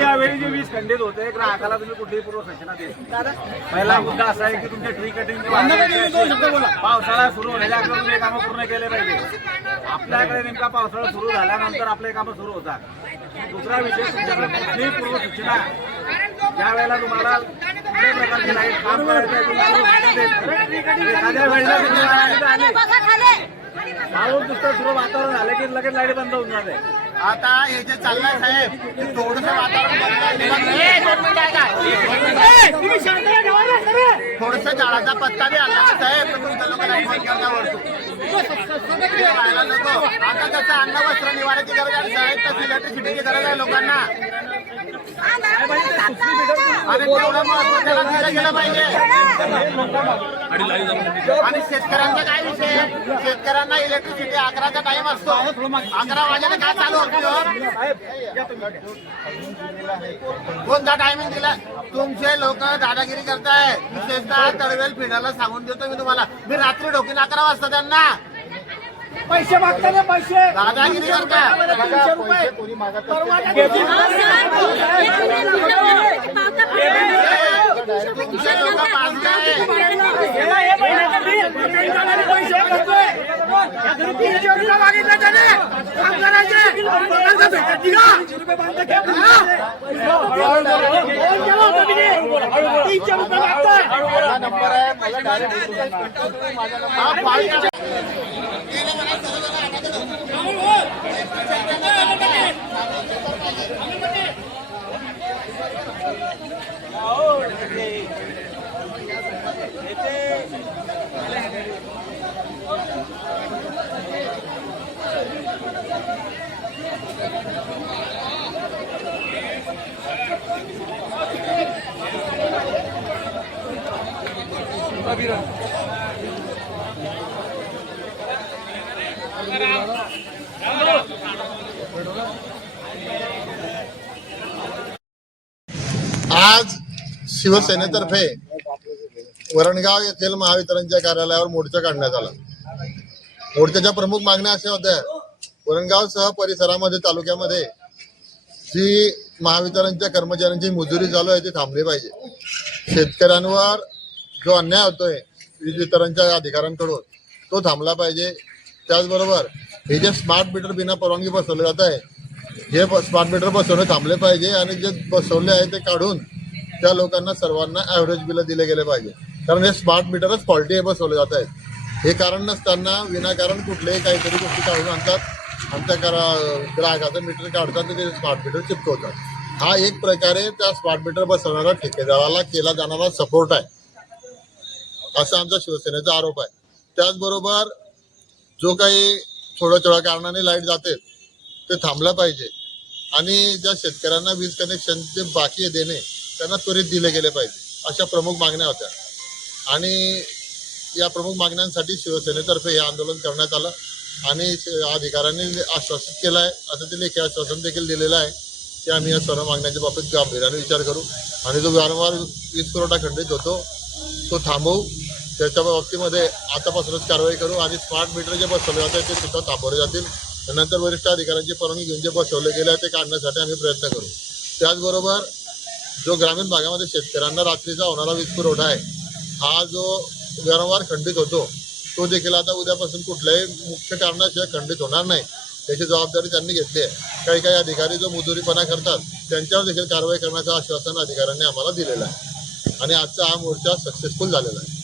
यावेळी जे वीज खंडित होते ग्राहकाला तुम्ही कुठलीही पूर्व सूचना देत. पहिला मुद्दा असा आहे की तुमचे ट्री कटिंग पावसाळा सुरू होण्याच्या अगोदर तुम्ही कामं पूर्ण केले पाहिजे. आपल्याकडे नेमका पावसाळा सुरू झाल्यानंतर आपले कामं सुरू होतात. दुसरा विषय, तुमच्याकडे कुठलीही पूर्व सूचना ज्या वेळेला तुम्हाला कुठल्याही प्रकारची लाईट काम करायचं एखाद्या वेळेला पाऊस नुसतं सुरू वातावरण झालं की लगेच लाईट बंद होऊन जाते. आता हे जे चाललंय साहेब, थोडस वातावरण थोडस झाडाचा पत्ता बी आला साहेब, तर तुमच्या लोकांना फोन करता वरतो व्हायला नको. आता जसं अन्न वस्त्र निवाराची गरज आहे साहेब, तशी इलेक्ट्रिसिटीची गरज आहे लोकांना. आणि तेवढं महत्व त्याला दिलं गेलं पाहिजे. आणि शेतकऱ्यांचा काय विषय, शेतकऱ्यांना इलेक्ट्रिसिटी 11चा टाइम असतो, 11 वाजेला काय चालू होतो, कोणता टायमिंग दिला. तुमचे लोक दादागिरी करताय. विशेषतः तळवेल फिडायला सांगून देतो मी तुम्हाला. मी रात्री ढोकीन 11 वाजता त्यांना पैसे मागताना पैसे दादागिरी करताय. तुमचे लोक पाजताय. नंबर आहे मला डायरेक्ट आज शिवसेनेतर्फे वरणगाव येथील महावितरणच्या कार्यालयावर मोर्चा काढण्यात आला. मोर्चाच्या प्रमुख मागण्या अशा होत्या, वरणगावसह परिसरामध्ये तालुक्यामध्ये जी महावितरणच्या कर्मचाऱ्यांची मजुरी चालू आहे ती थांबली पाहिजे. शेतकऱ्यांवर जो अन्याय होतोय वीज वितरणच्या अधिकाऱ्यांकडून तो थांबला पाहिजे. त्याचबरोबर हे जे स्मार्ट मीटर बिना परवानगी बसवले जात आहे, हे स्मार्ट मीटर बसवणे थांबले पाहिजे. आणि जे बसवले आहे ते काढून त्या लोकांना सर्वांना ॲव्हरेज बिलं दिले गेले पाहिजे. कारण हे स्मार्ट मीटरच फॉल्टी हे बसवले जात आहेत. हे कारण नसताना विनाकारण कुठलेही काहीतरी गोष्टी काढून आणतात आणि त्या ग्राहकाचं मीटर काढतात ते स्मार्ट मीटर चिपकवतात. हा एक प्रकारे त्या स्मार्ट मीटर बसवणाऱ्या ठेकेदाराला केला जाणारा सपोर्ट आहे असा आमचा शिवसेनेचा आरोप आहे. त्याचबरोबर जो काही थोड्या कारणाने लाईट जाते ते थांबलं पाहिजे. आणि ज्या शेतकऱ्यांना वीज कनेक्शनचे बाकी देणे त्यांना त्वरित दिले गेले पाहिजे, अशा प्रमुख मागण्या होत्या. आणि या प्रमुख मागण्यांसाठी शिवसेनेतर्फे हे आंदोलन करण्यात आलं. आणि अधिकाऱ्यांनी आश्वासित केलं आहे, असं ते लेखी आश्वासन देखील दिलेलं आहे की आम्ही या सर्व मागण्यांच्या बाबतीत गांभीर्याने विचार करू आणि जो वारंवार वीज पुरवठा खंडित होतो तो थांबवू. त्याच्या बाबतीमध्ये आतापासूनच कारवाई करू. आणि स्मार्ट मीटर जे बसवले जाते ते सुद्धा थांबवले जातील. त्यानंतर वरिष्ठ अधिकाऱ्यांची परवानगी घेऊन जे बसवले गेले आहे ते काढण्यासाठी आम्ही प्रयत्न करू. त्याचबरोबर जो ग्रामीण भागामध्ये शेतकऱ्यांना रात्रीचा होणारा वीज पुरवठा आहे, हा जो वारंवार खंडित होतो तो देखील आता उद्यापासून कुठल्याही मुख्य कारणाशिवाय खंडित होणार नाही, त्याची जबाबदारी त्यांनी घेतली आहे. काही अधिकारी जो मुजुरीपणा करतात त्यांच्यावर देखील कारवाई करण्याचं आश्वासन अधिकाऱ्यांनी आम्हाला दिलेलं आहे. आणि आजचा हा मोर्चा सक्सेसफुल झालेला आहे.